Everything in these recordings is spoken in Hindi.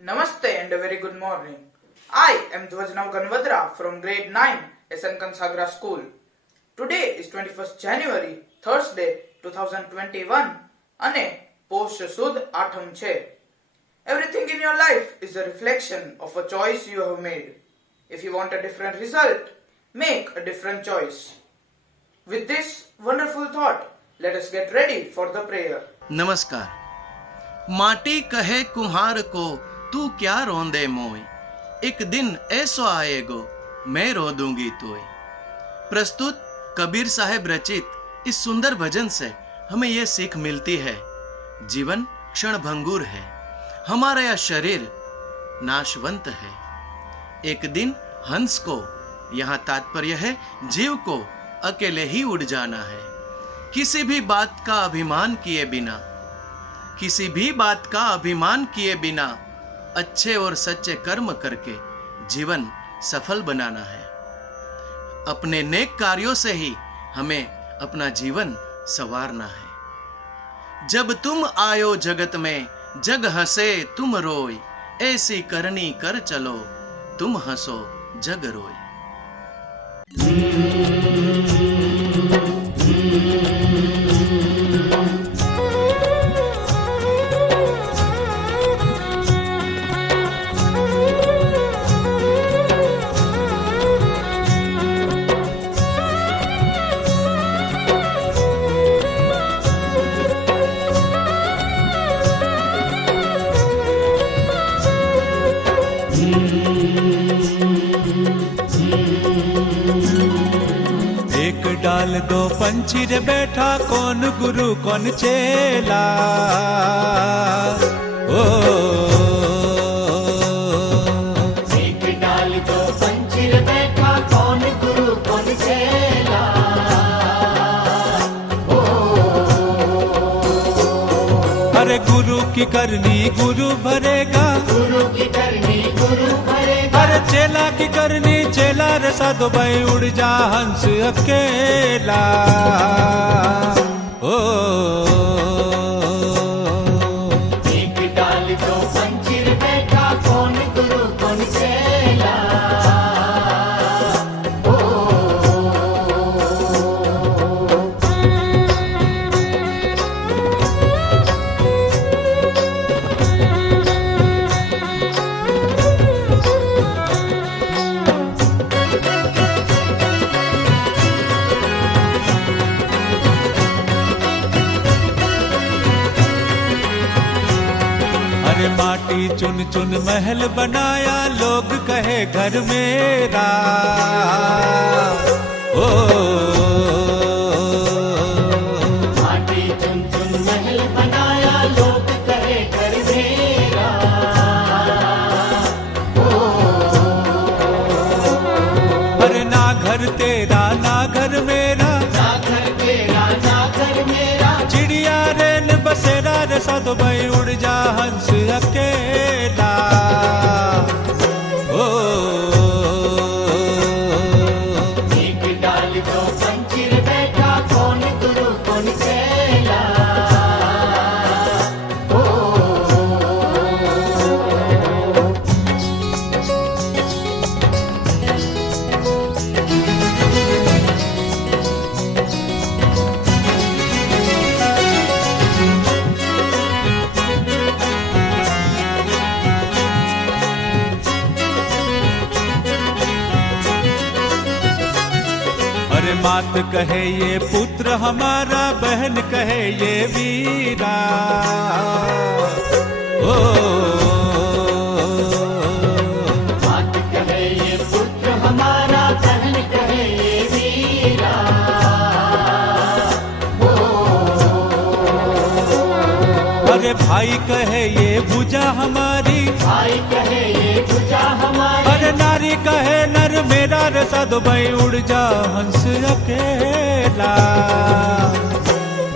Namaste and a very good morning. I am Dhwajnav Ganvadra from grade 9 SN Kansagra School. Today is 21st January, Thursday 2021 અને પોષ સુદ આઠમ છે. Everything in your life is a reflection of a choice you have made. If you want a different result, make a different choice. With this wonderful thought, let us get ready for the prayer. नमस्कार. माटी कहे कुम्हार को तू क्या रोंदे मोय, एक दिन ऐसो आएगो मैं रो दूंगी तोय. प्रस्तुत कबीर साहब रचित इस सुंदर भजन से हमें यह सीख मिलती है, जीवन क्षण भंगुर है, हमारा यह शरीर नाशवंत है. एक दिन हंस को, यहाँ तात्पर्य है जीव को, अकेले ही उड़ जाना है. किसी भी बात का अभिमान किए बिना, किसी भी बात का अभिमान किए बिना अच्छे और सच्चे कर्म करके जीवन सफल बनाना है. अपने नेक कार्यों से ही हमें अपना जीवन संवारना है. जब तुम आयो जगत में जग हंसे तुम रोय, ऐसी करनी कर चलो तुम हंसो जग रोय. एक डाल दो पंछी रे बैठा, कौन गुरु कौन चेला. ओ एक डाल दो पंछी रे बैठा, कौन गुरु कौन चेला. ओ अरे गुरु की करनी गुरु भरेगा, गुरु की करनी गुरु भरेगा. अरे चेला की करनी चेला रे साधो भाई उड़ जा हंस अकेला. ओ एक डाल दो पंछी रे बैठा, कौन गुरु कौन चेला. अरे माटी चुन चुन महल बनाया, लोग कहे घर मेरा. ओ माटी चुन चुन महल बनाया, लोग कहे घर मेरा. अरे ना घर तेरा ना घर मेरा, ना घर तेरा ना घर मेरा. चिड़िया रेल बसेरा रे साधो भाई उड़ जा हंस अकेला. ओ एक डाल दो पंछी रे बैठा, कौन गुरु कौन चेला. कहे ये पुत्र हमारा, बहन कहे ये वीरा। ओ बात कहे ये पुत्र हमारा, बहन कहे ये वीरा। अरे भाई कहे ये भुजा हमारी, भाई कहे ये भुजा हमारी। अरे नारी कहे नर मेरा रे साधु भाई, उड़ जा हंस अकेला।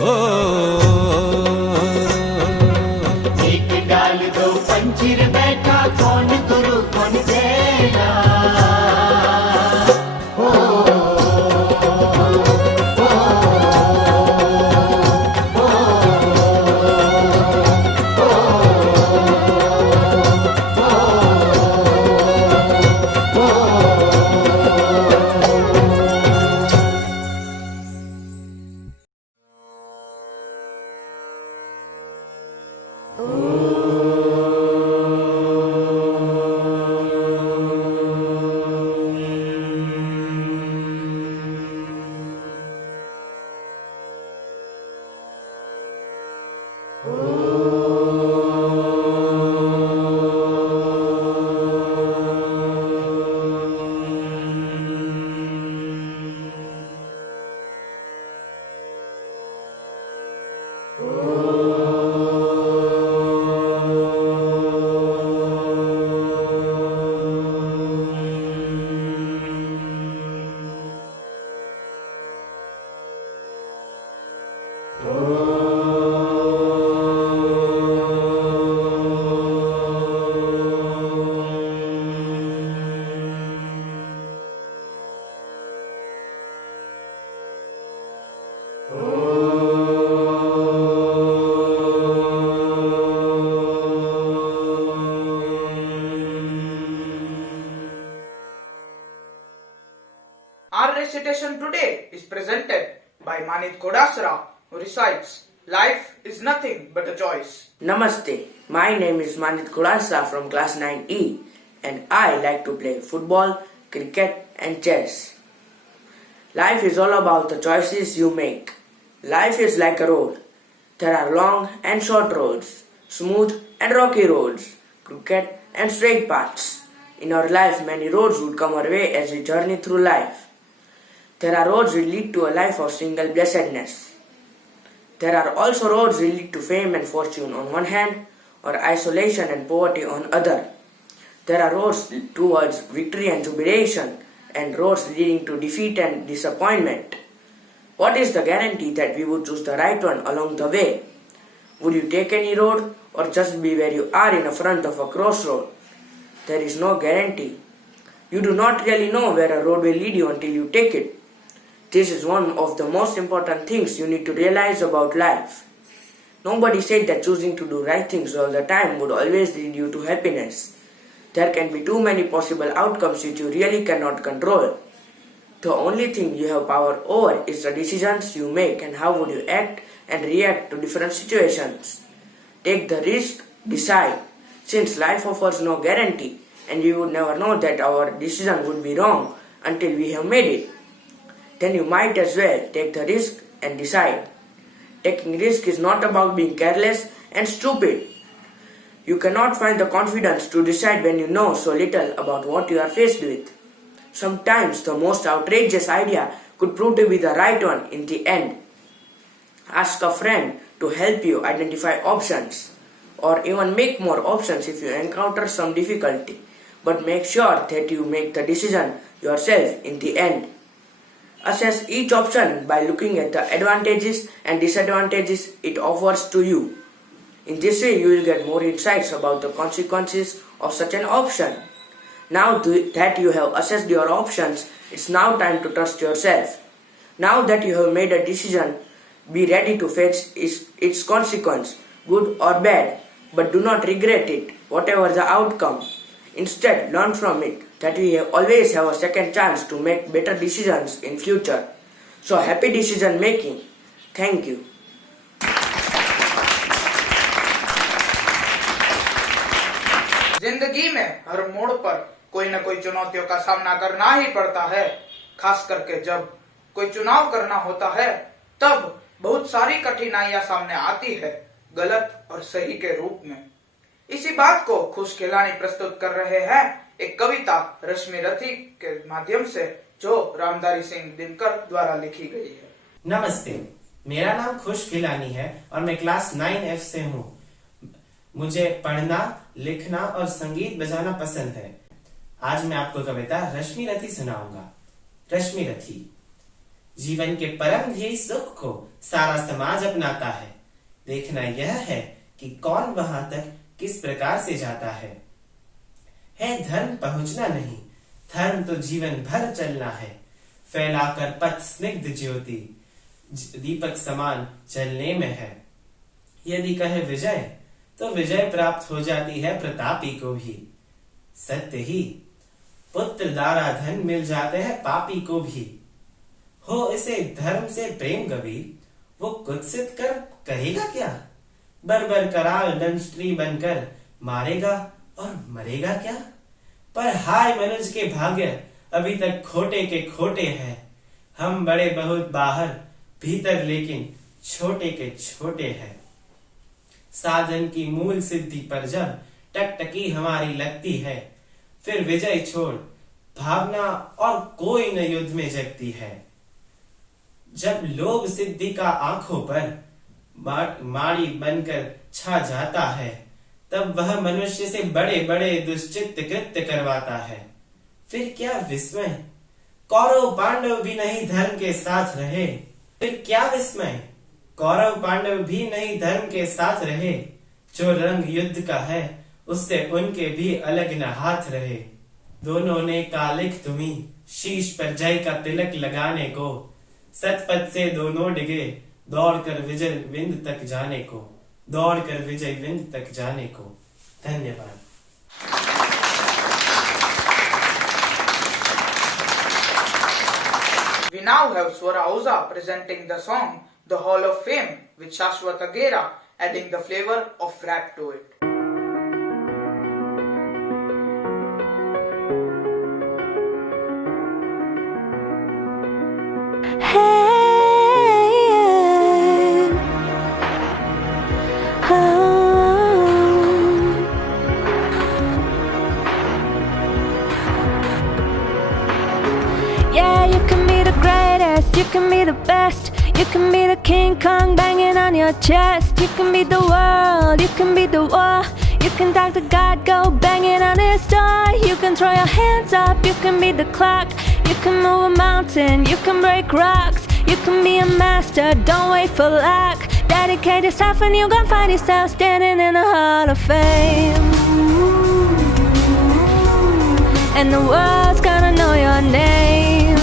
ओ एक डाल दो पंछी बैठा, कौन गुरु कौन चेला। Our recitation today is presented by Manit Kodasra, who recites, "Life is nothing but a choice." Namaste, my name is Manit Kodasra from class 9E and I like to play football, cricket and chess. Life is all about the choices you make. Life is like a road. There are long and short roads, smooth and rocky roads, crooked and straight paths. In our life, many roads would come our way as we journey through life. There are roads that lead to a life of single blessedness. There are also roads that lead to fame and fortune on one hand, or isolation and poverty on other. There are roads towards victory and jubilation, and roads leading to defeat and disappointment. What is the guarantee that we would choose the right one along the way? Would you take any road, or just be where you are in the front of a crossroad? There is no guarantee. You do not really know where a road will lead you until you take it. This is one of the most important things you need to realize about life. Nobody said that choosing to do right things all the time would always lead you to happiness. There can be too many possible outcomes which you really cannot control. The only thing you have power over is the decisions you make and how would you act and react to different situations. Take the risk, decide. Since life offers no guarantee and we would never know that our decision would be wrong until we have made it, then you might as well take the risk and decide. Taking risk is not about being careless and stupid. You cannot find the confidence to decide when you know so little about what you are faced with. Sometimes the most outrageous idea could prove to be the right one in the end. Ask a friend to help you identify options, or even make more options if you encounter some difficulty, but make sure that you make the decision yourself in the end. Assess each option by looking at the advantages and disadvantages it offers to you. In this way, you will get more insights about the consequences of such an option. Now that you have assessed your options, it's now time to trust yourself. Now that you have made a decision, be ready to face its consequence, good or bad, but do not regret it, whatever the outcome. Instead, learn from it that we always have a second chance to make better decisions in future. So happy decision making. Thank you. जिंदगी में हर मोड़ पर कोई न कोई चुनौतियों का सामना करना ही पड़ता है, खास करके जब कोई चुनाव करना होता है तब बहुत सारी कठिनाइयां सामने आती है, गलत और सही के रूप में। इसी बात को खुश खिलानी प्रस्तुत कर रहे हैं एक कविता रश्मि रथी के माध्यम से, जो रामधारी सिंह दिनकर द्वारा लिखी गई है। नमस्ते, मेरा नाम खुश खिलानी है और मैं क्लास 9F से हूँ। मुझे पढ़ना, लिखना और संगीत बजाना पसंद है। आज मैं आपको कविता रश्मि रथी सुनाऊंगा। रश्मि रथी। जीवन के परम ध्येय सुख को सारा समाज अपनाता है। देखना यह है कि कौन वहां तक किस प्रकार से जाता है धर्म पहुंचना नहीं, धर्म तो जीवन भर चलना है। फैलाकर पथ स्निग्ध ज्योति दीपक समान चलने में है। यदि कहे विजय तो विजय प्राप्त हो जाती है प्रतापी को भी। सत्य ही पुत्र दारा धन मिल जाते हैं पापी को भी। हो इसे धर्म से प्रेम गंभीर, वो कुत्सित कर कहेगा क्या? बर्बर कराल दंश स्त्री बनकर मारेगा और मरेगा क्या? पर हाय मनुज के भाग्य अभी तक खोटे के खोटे हैं। हम बड़े बहुत बाहर भीतर लेकिन छोटे के छोटे हैं। साधन की मूल सिद्धि पर जब टकटकी हमारी लगती है, फिर विजय छोड़ भावना और कोई न युद्ध में जगती है। जब लोभ सिद्धि का आंखों पर माड़ी बनकर छा जाता है, तब वह मनुष्य से बड़े बड़े दुष्चित्त कृत्य करवाता है। फिर क्या विस्मय, कौरव पांडव भी नहीं धर्म के साथ रहे। फिर क्या विस्मय, कौरव पांडव भी नहीं धर्म के साथ रहे। जो रंग युद्ध का है उससे उनके भी अलग न हाथ रहे। दोनों ने कालिख तुम्ही शीश पर जय का तिलक लगाने को। सतपथ से दोनों डिगे दौड़कर विजय विंद तक जाने को। दौड़कर विजय विंद तक जाने को। धन्यवाद। We now have Swara Oza presenting the song The Hall of Fame with Shashwat Agera adding the flavor of rap to it. Yeah, you can be the greatest, you can be the best, you can be the King Kong banging on your chest. You can be the world, you can be the war, you can talk to God, go banging on his door. You can throw your hands up, you can be the clock, you can move a mountain, you can break rocks. You can be a master, don't wait for luck. Dedicate yourself and you gon' find yourself standing in the Hall of Fame. And the world's gonna know your name,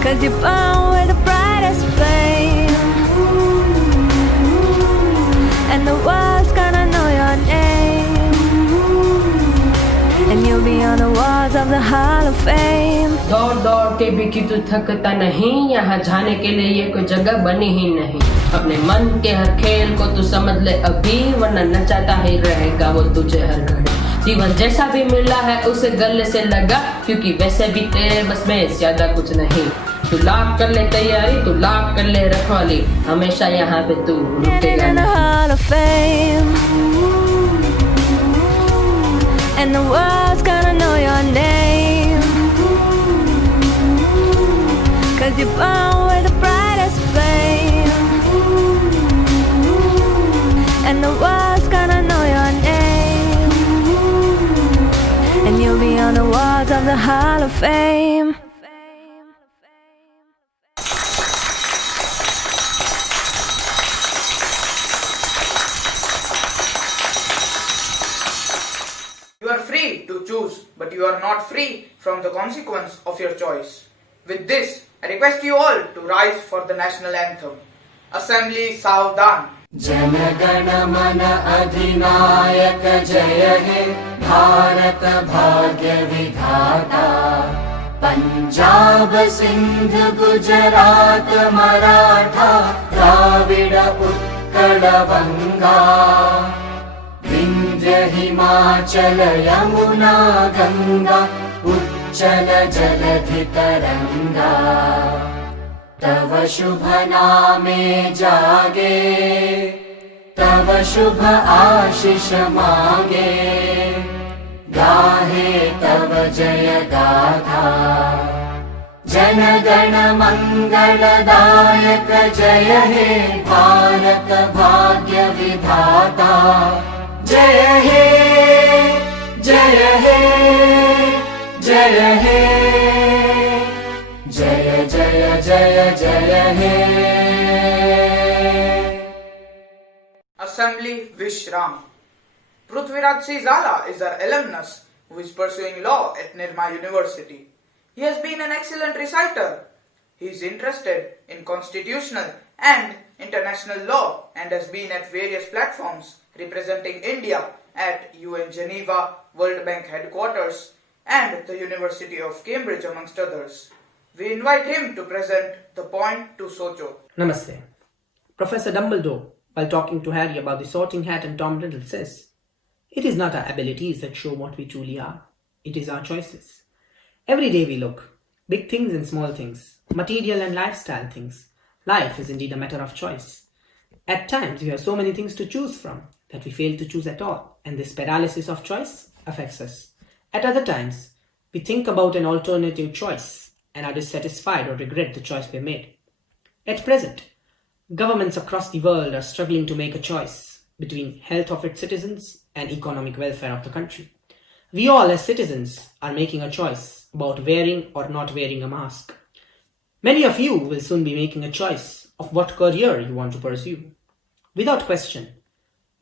'cause you're born with the brightest flame. And the world's gonna know your name, and you'll be on the walls of the Hall of Fame. दौड़ दौड़ के भी कि तू थकता नहीं, यहाँ जाने के लिए ये कोई जगह बनी ही नहीं। अपने मन के हर खेल को तू समझ ले अभी, वरना नचाता ही रहेगा वो तुझे हर घड़ी। जीवन जैसा भी मिला है उसे गले से लगा, क्योंकि वैसे भी तेरे बस में ज्यादा कुछ नहीं। तू लाख कर ले तैयारी, तू लाख कर ले रखवाली, हमेशा यहाँ पे तू रुकेगा नहीं। And the world's gonna know your name, 'cause you're born with the brightest flame. And the world's gonna know your name, and you'll be on the walls of the Hall of Fame. You are free to choose, but you are not free from the consequence of your choice. With this, I request you all to rise for the national anthem. Assembly Savdan. Jana Gana मन अधिनायक जय हे भारत भाग्य विधाता। पंजाब सिंध गुजरात मराठा द्राविड उत्कल बंगा। विंध्य हिमाचल यमुना गंगा चञ्चल जलधितरङ्गा तव शुभ नामे जागे तव शुभ आशीष मागे गाहे तव जय गाथा जनगण मंगलदायक जय हे भारत भाग्य विधाता जय हे जय हे जय हे जय जय जय जय हे Assembly Vishram. Prithviraj C. Zala is our alumnus who is pursuing law at Nirma University. He has been an excellent reciter. He is interested in constitutional and international law and has been at various platforms representing India at UN Geneva, World Bank headquarters and the University of Cambridge amongst others. We invite him to present the point to Socho. Namaste. Professor Dumbledore, while talking to Harry about the sorting hat and Tom Riddle, says, "It is not our abilities that show what we truly are. It is our choices. Every day we look, big things and small things, material and lifestyle things. Life is indeed a matter of choice. At times we have so many things to choose from that we fail to choose at all, and this paralysis of choice affects us. At other times, we think about an alternative choice and are dissatisfied or regret the choice we made. At present, governments across the world are struggling to make a choice between health of its citizens and economic welfare of the country. We all as citizens are making a choice about wearing or not wearing a mask. Many of you will soon be making a choice of what career you want to pursue. Without question,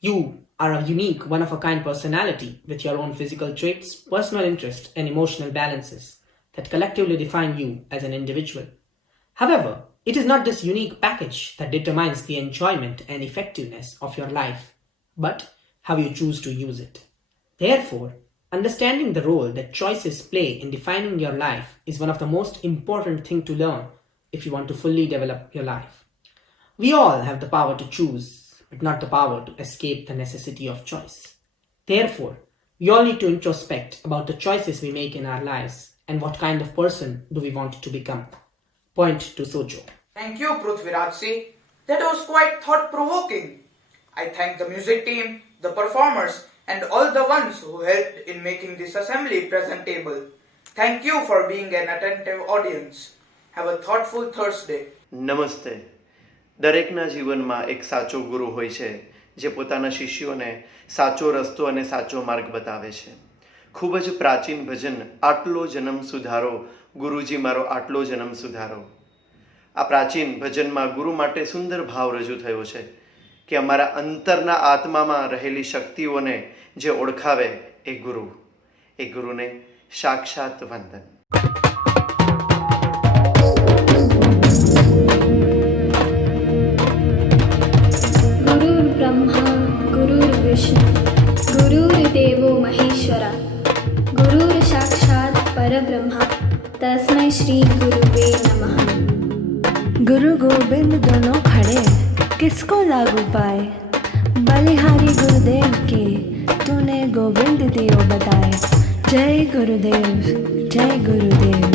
you are a unique, one-of-a-kind personality with your own physical traits, personal interests, and emotional balances that collectively define you as an individual. However, it is not this unique package that determines the enjoyment and effectiveness of your life, but how you choose to use it. Therefore, understanding the role that choices play in defining your life is one of the most important things to learn if you want to fully develop your life. We all have the power to choose, but not the power to escape the necessity of choice. Therefore, we all need to introspect about the choices we make in our lives and what kind of person do we want to become. Point to Socho. Thank you, Prithviraj C. That was quite thought-provoking. I thank the music team, the performers, and all the ones who helped in making this assembly presentable. Thank you for being an attentive audience. Have a thoughtful Thursday. નમસ્તે. દરેકના જીવનમાં એક સાચો ગુરુ હોય છે જે પોતાના શિષ્યોને સાચો રસ્તો અને સાચો માર્ગ બતાવે છે. ખૂબ જ પ્રાચીન ભજન આટલો જન્મ સુધારો ગુરુજી મારો આટલો જન્મ સુધારો. આ પ્રાચીન ભજનમાં ગુરુ માટે સુંદર ભાવ રજૂ થયો છે કે અમારા અંતરના આત્મામાં રહેલી શક્તિઓને જે ઓળખાવે એ ગુરુને સાક્ષાત વંદન. गुरुर्ब्रह्मा गुरुर्विष्णु गुरुर्देवो महेश्वरा गुरुर्साक्षात् परब्रह्मा तस्मै श्री गुरुवे नमः। गुरु गोविंद दोनों खड़े किसको लागू पाए, बलिहारी गुरुदेव के तूने गोविंद दियो बताए। जय गुरुदेव जय गुरुदेव।